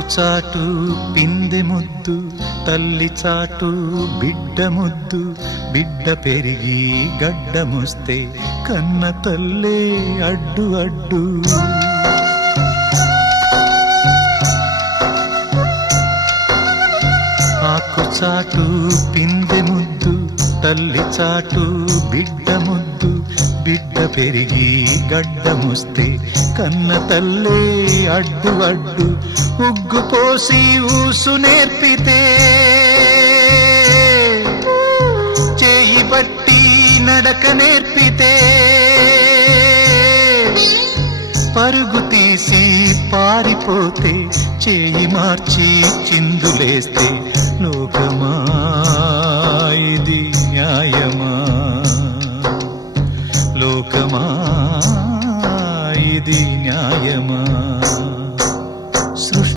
చాటు పిందె ముద్దు, తల్లి చాటు బిడ్డ ముద్దు. బిడ్డ పెరిగి గడ్డముస్తే కన్న తల్లే అడ్డు అడ్డు. ఆకు చాటు పిందె ముద్దు, తల్లి చాటు బిడ్డ ముద్దు. బిడ్డ పెరిగి గడ్డముస్తే కన్న తల్లే అడ్డు అడ్డు. ఉగ్గు పోసి ఊసు నేర్పితే, చేయి బట్టి నడక నేర్పితే, పరుగు తీసి పారిపోతే, చేయి మార్చి చిందులేస్తే లోకమా